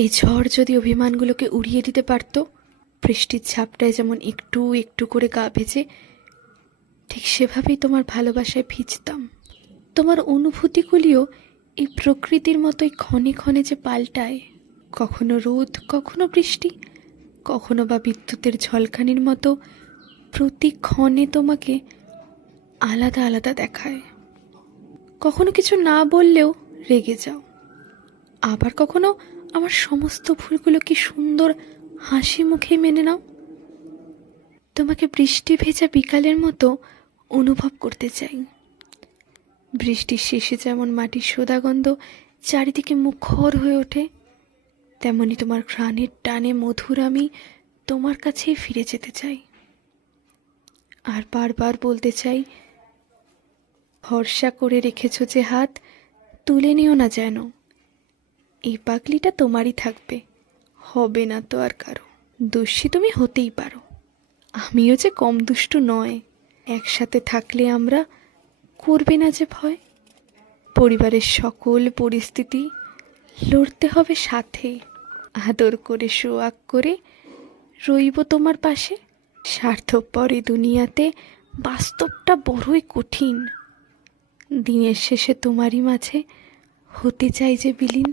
এই ঝড় যদি অভিমানগুলোকে উড়িয়ে দিতে পারত, বৃষ্টির ঝাপটায় যেমন একটু একটু করে গা ভেজে, ঠিক সেভাবেই তোমার ভালোবাসায় ভিজতাম। তোমার অনুভূতিগুলিও এই প্রকৃতির মতোই ক্ষণে ক্ষণে যে পাল্টায়, কখনো রোদ, কখনো বৃষ্টি, কখনো বা বিদ্যুতের ঝলকানির মতো প্রতি ক্ষণে তোমাকে আলাদা আলাদা দেখায়। কখনো কিছু না বললেও রেগে যাও, আবার কখনো আমার সমস্ত ভুলগুলো কি সুন্দর হাসি মুখে মেনে নাও। তোমাকে বৃষ্টি ভেজা বিকালের মতো অনুভব করতে চাই। বৃষ্টির শেষে যেমন মাটির সোদা গন্ধ চারিদিকে মুখর হয়ে ওঠে, তেমনি তোমার ঘ্রাণের টানে মধুর আমি তোমার কাছেই ফিরে যেতে চাই। আর বারবার বলতে চাই, ভরসা করে রেখেছ যে হাত, তুলে নিও না যেন। এই পাগলিটা তোমারই থাকবে, হবে না তো আর কারো। দোষী তুমি হতেই পারো, আমিও যে কম দুষ্টু নয়। একসাথে থাকলে আমরা করবে না যে ভয়। পরিবারের সকল পরিস্থিতি লড়তে হবে সাথে, আদর করে সোয়াগ করে রইব তোমার পাশে। স্বার্থপর এই দুনিয়াতে বাস্তবটা বড়ই কঠিন, দিনের শেষে তোমারই মাঝে হতে চাই যে বিলীন।